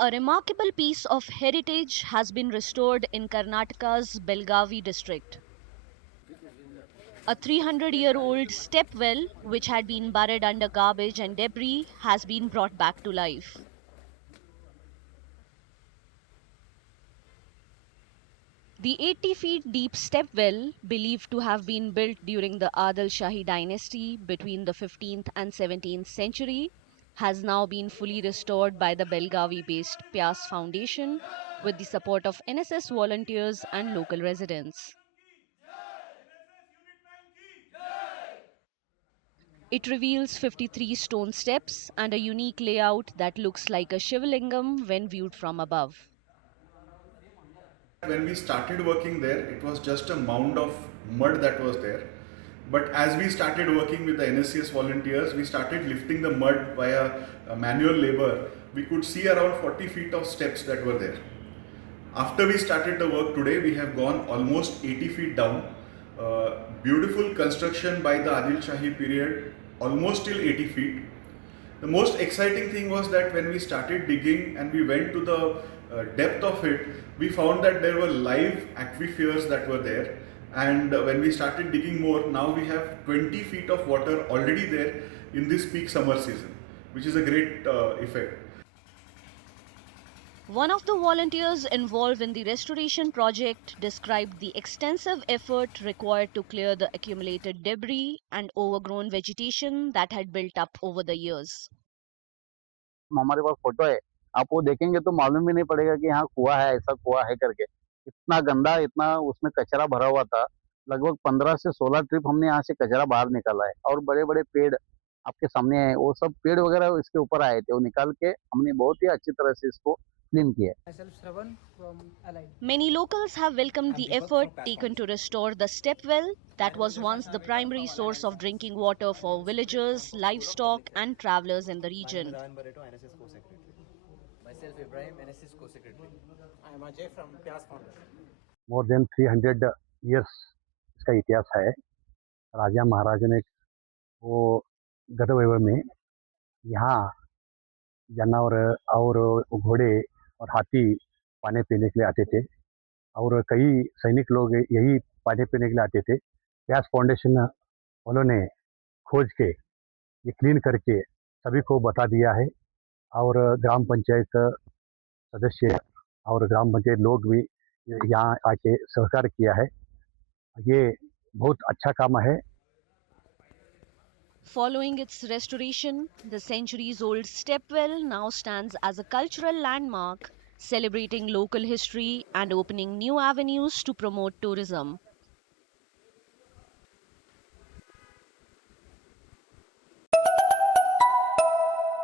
A remarkable piece of heritage has been restored in Karnataka's Belgavi district. A 300-year-old step well, which had been buried under garbage and debris, has been brought back to life. The 80 feet deep step well, believed to have been built during the Adil Shahi dynasty between the 15th and 17th century, has now been fully restored by the Belgavi based Pyas Foundation with the support of NSS volunteers and local residents. It reveals 53 stone steps and a unique layout that looks like a Shivalingam when viewed from above. When we started working there, it was just a mound of mud that was there. But as we started working with the NSCS volunteers, we started lifting the mud via manual labor. We could see around 40 feet of steps that were there. After we started the work today, we have gone almost 80 feet down. Beautiful construction by the Adil Shahi period, almost till 80 feet. The most exciting thing was that when we started digging and we went to the depth of it, we found that there were live aquifers that were there. And when we started digging more, now we have 20 feet of water already there in this peak summer season, which is a great effect. One of the volunteers involved in the restoration project described the extensive effort required to clear the accumulated debris and overgrown vegetation that had built up over the years. हमारे पास photo है, आप वो देखेंगे तो मालूम भी नहीं पड़ेगा कि यहाँ कुआँ है, ऐसा कुआँ है करके। इतना गंदा, इतना उसमें कचरा भरा हुआ था, लगभग 15 से 16 ट्रिप हमने यहाँ से कचरा बाहर निकाला है और बड़े-बड़े पेड़ आपके सामने हैं, वो सब पेड़ वगैरह इसके ऊपर आए थे, वो निकाल के हमने बहुत ही अच्छी तरह से इसको क्लीन किया है। Myself Shravan from Allied. Many locals have welcomed the effort taken to restore the step well that was once the primary source of drinking water for villagers, livestock, and travelers in the region. NSS co-secretary. Myself Ibrahim, NSS co-secretary. I am Ajay from Pyas Foundation. More than 300 years इसका इतिहास है। राजा महाराजा ने वो गतवैभव में यहाँ जानवर और घोड़े और हाथी पानी पीने के लिए आते थे और कई सैनिक लोग यही पानी पीने के लिए आते थे। प्यास फाउंडेशन वालों ने खोज के ये क्लीन करके सभी को बता दिया है और ग्राम पंचायत सदस्य और ग्राम पंचायत लोग भी यहाँ आके सहकार किया है। ये बहुत अच्छा काम है। Following its restoration, the centuries-old stepwell now stands as a cultural landmark, celebrating local history and opening new avenues to promote tourism.